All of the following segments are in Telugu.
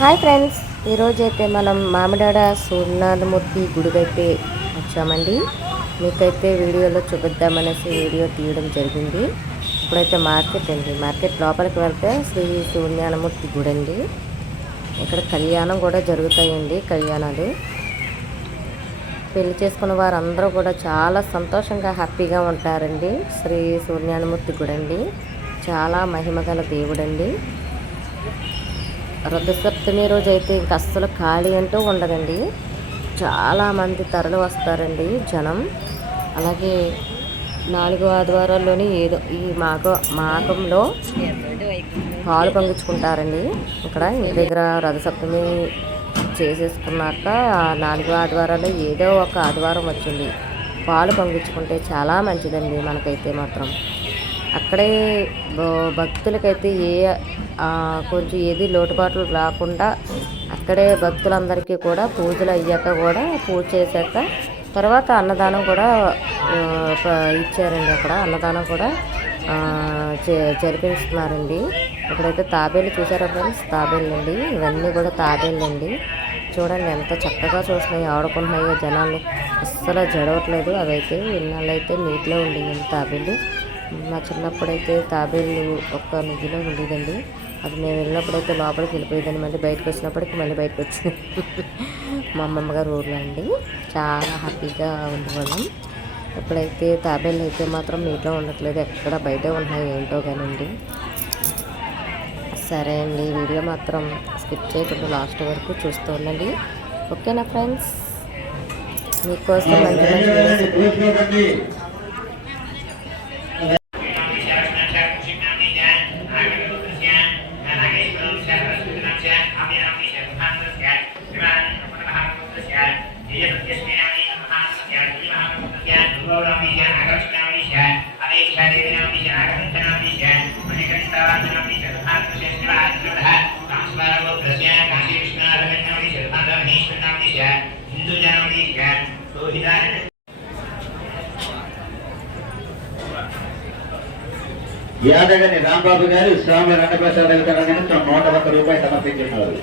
హాయ్ ఫ్రెండ్స్, ఈరోజైతే మనం మామిడాడ సూర్యనాథమూర్తి గుడికైతే వచ్చామండి. మీకైతే వీడియోలో చూపిద్దామనేసి వీడియో తీయడం జరిగింది. ఇప్పుడైతే మార్కెట్ అండి. మార్కెట్ లోపలికి వెళ్తే శ్రీ సూర్యనాథమూర్తి గుడి అండి. ఇక్కడ కళ్యాణం కూడా జరుగుతాయండి. కళ్యాణాలు పెళ్లి చేసుకున్న వారందరూ కూడా చాలా సంతోషంగా హ్యాపీగా ఉంటారండి. శ్రీ సూర్యనాథమూర్తి గుడి అండి. చాలా మహిమగల దేవుడండి. రథసప్తమి రోజు అయితే ఇంక అస్సలు ఖాళీ అంటూ ఉండదండి. చాలామంది తరలి వస్తారండి జనం. అలాగే 4 ఆదివారాల్లోని ఏదో ఈ మాఘంలో పాలు పొంగించుకుంటారండి. ఇక్కడ ఇంటి దగ్గర రథసప్తమి చేసేసుకున్నాక 4 ఆదివారాల్లో ఏదో ఒక ఆదివారం వచ్చింది పాలు పొంగించుకుంటే చాలా మంచిదండి. మనకైతే మాత్రం అక్కడే భక్తులకైతే కొంచెం ఏది లోటుపాట్లు రాకుండా అక్కడే భక్తులందరికీ కూడా పూజలు అయ్యాక కూడా పూజ చేశాక తర్వాత అన్నదానం కూడా ఇచ్చారండి. అక్కడ అన్నదానం కూడా జరిపిస్తున్నారండి. ఇక్కడైతే తాబేళ్ళు చూసారా ఫ్రెండ్స్? తాబేళ్ళు అండి. ఇవన్నీ కూడా తాబేళ్ళు అండి. చూడండి ఎంత చక్కగా చూస్తున్నాయి, ఆడుకుంటున్నాయో జనాలు. అస్సలు జడవట్లేదు. అవైతే ఇన్నాళ్ళైతే నీటిలో ఉండేవి తాబేళ్ళు. మా చిన్నప్పుడైతే తాబేళ్ళు ఒక్క నిధిలో ఉండేదండి. అది మేము వెళ్ళినప్పుడైతే లోపలికి వెళ్ళిపోయేదాన్ని, మళ్ళీ బయటకు వచ్చినప్పటికి మళ్ళీ బయటకు వచ్చింది. మా అమ్మమ్మ గారు ఊర్లో అండి. చాలా హ్యాపీగా ఉండేవాళ్ళం. ఇప్పుడైతే తాబేళ్ళు అయితే మాత్రం నీటిలో ఉండట్లేదు, ఎక్కడ బయటే ఉంటున్నాయి ఏంటో కానివ్వండి. సరే అండి, వీడియో మాత్రం స్కిప్ చేయకుండా లాస్ట్ వరకు చూస్తూ ఉండండి. ఓకేనా ఫ్రెండ్స్? మీకోసం మంచి యాదగిరి రాంబాబు గారు స్వామి రంగప్రసాద్ వెళ్తారని 101 రూపాయలు సమర్పించున్నారు.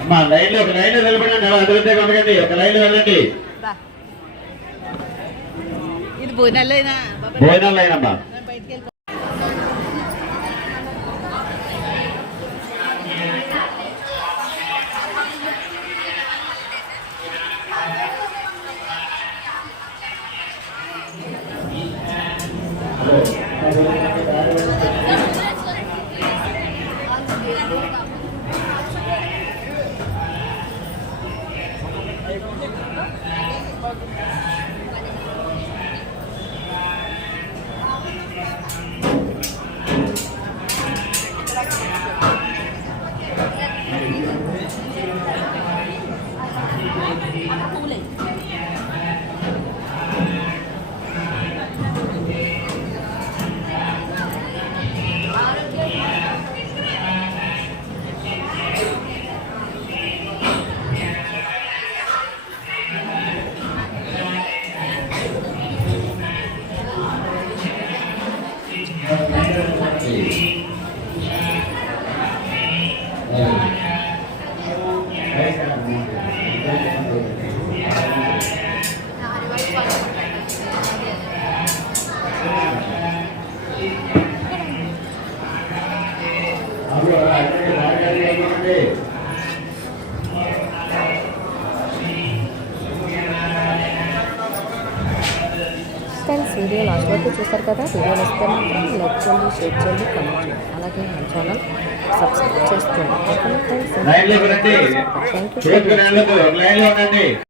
అమ్మా లైన్ లో నిలబడండి, అలా అభివృద్ధి ఉండకండి, ఒక లైన్ వెళ్ళండి. భోజనాలు లైనమ్మా. ఫ్రెండ్స్, వీడియో లాస్ట్ వరకు చూస్తారు కదా. వీడియో నచ్చితే మాత్రం లైక్ చేయండి, షేర్ చేయండి, కామెంట్ చేయండి. అలాగే మన ఛానల్ సబ్స్క్రైబ్ చేసుకోండి. Okay friends, thank you.